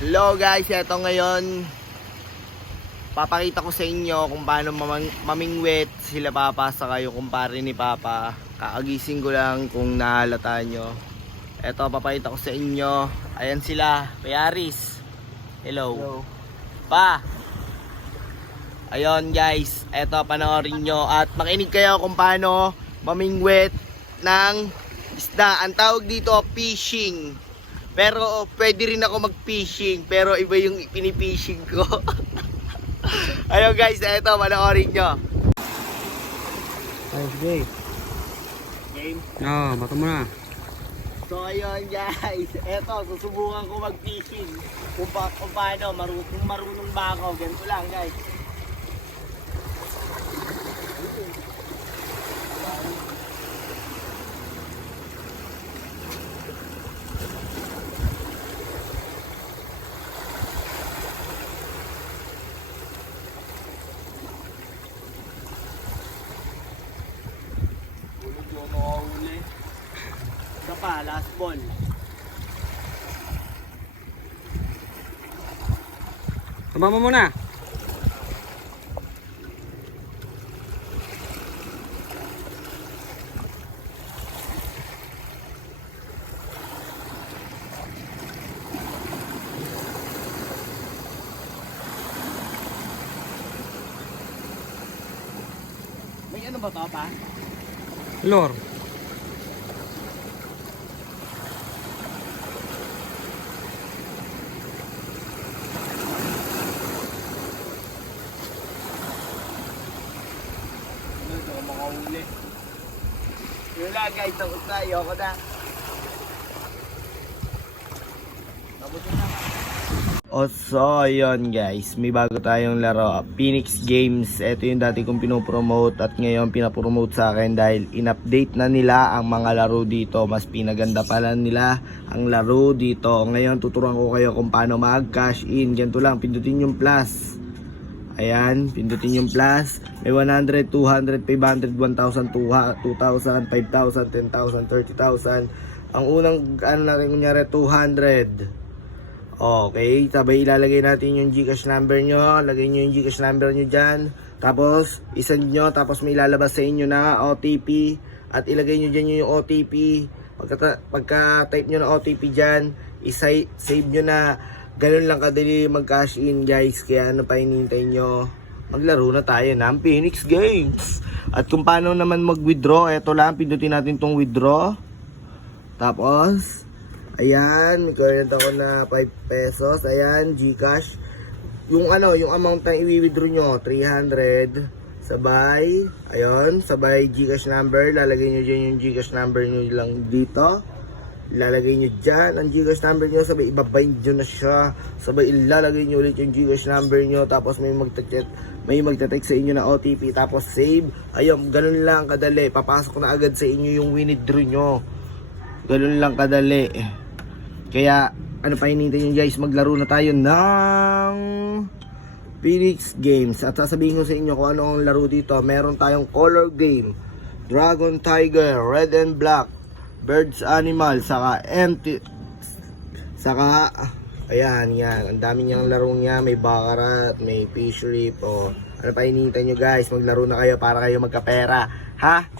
Hello guys, eto ngayon papakita ko sa inyo kung paano mamingwit sila Papa sa kayo kumpare ni Papa. Kakagising ko lang kung nahalata nyo. Eto, papakita ko sa inyo. Ayan sila, Payaris. Hello. Pa. Ayun guys, eto panoorin nyo at makinig kayo kung paano mamingwit ng isda. Ang tawag dito fishing. Pero pwede rin ako mag-fishing, pero iba yung pinipishing ko. Ayun guys, eto panoorin nyo. Okay. Game? Oo, bato mo na. So ayun guys, eto susubukan ko mag-fishing. Kung paano, kung marunong ba ako, ganito lang guys. Isa pa, last ball. Tumama mo na. May ano ba to pa? Lor. Makahuli. Yun lang guys, tapos na. Ayoko na. Tapos na. So, ayun guys, may bago tayong laro, Phoenix Games. Ito yung dati kong pinopromote at ngayon pinapromote sa akin dahil in-update na nila ang mga laro dito. Mas pinaganda pala nila ang laro dito. Ngayon tuturuan ko kayo kung paano mag-cash in. Ganito lang, pindutin yung plus. Ayan, pindutin yung plus. May 100, 200, 500, 1,000, 2,000, 5,000, 10,000, 30,000. Ang unang ano natin kunyari 200. Okay, sabay ilalagay natin yung GCash number nyo. Lagay nyo yung GCash number nyo dyan. Tapos, isend nyo. Tapos may ilalabas sa inyo na OTP. At ilagay nyo dyan yung OTP. Pagka-type nyo na OTP dyan, save nyo na. Ganun lang kadali mag-cash in guys. Kaya ano pa hinihintay nyo? Maglaro na tayo ng Phoenix Games. At kung paano naman mag-withdraw, eto lang, pindutin natin tong withdraw. Tapos, ayan, may current ako na 5 pesos. Ayan, GCash. Yung ano, yung amount na i-withdraw nyo, 300. Sabay, ayun, sabay GCash number. Lalagay nyo dyan yung GCash number nyo lang dito. Ilalagay nyo dyan ang GCash number nyo. Sabay ibabind nyo na siya. Sabay ilalagay nyo ulit yung GCash number nyo. Tapos may magte-text sa inyo na OTP. Tapos save. Ayun, ganun lang kadali. Papasok na agad sa inyo yung withdraw nyo. Ganun lang kadali. Kaya, ano pa hinihintay nyo guys, maglaro na tayo ng Phoenix Games. At sasabihin ko sa inyo kung ano ang laro dito. Meron tayong color game, Dragon Tiger, Red and Black, Birds Animal, saka empty, saka, ayan, yan. Ang dami niyang laro niya. May baccarat, may fish rip, o ano pa hinihintay nyo guys, maglaro na kayo para kayo magkapera, ha?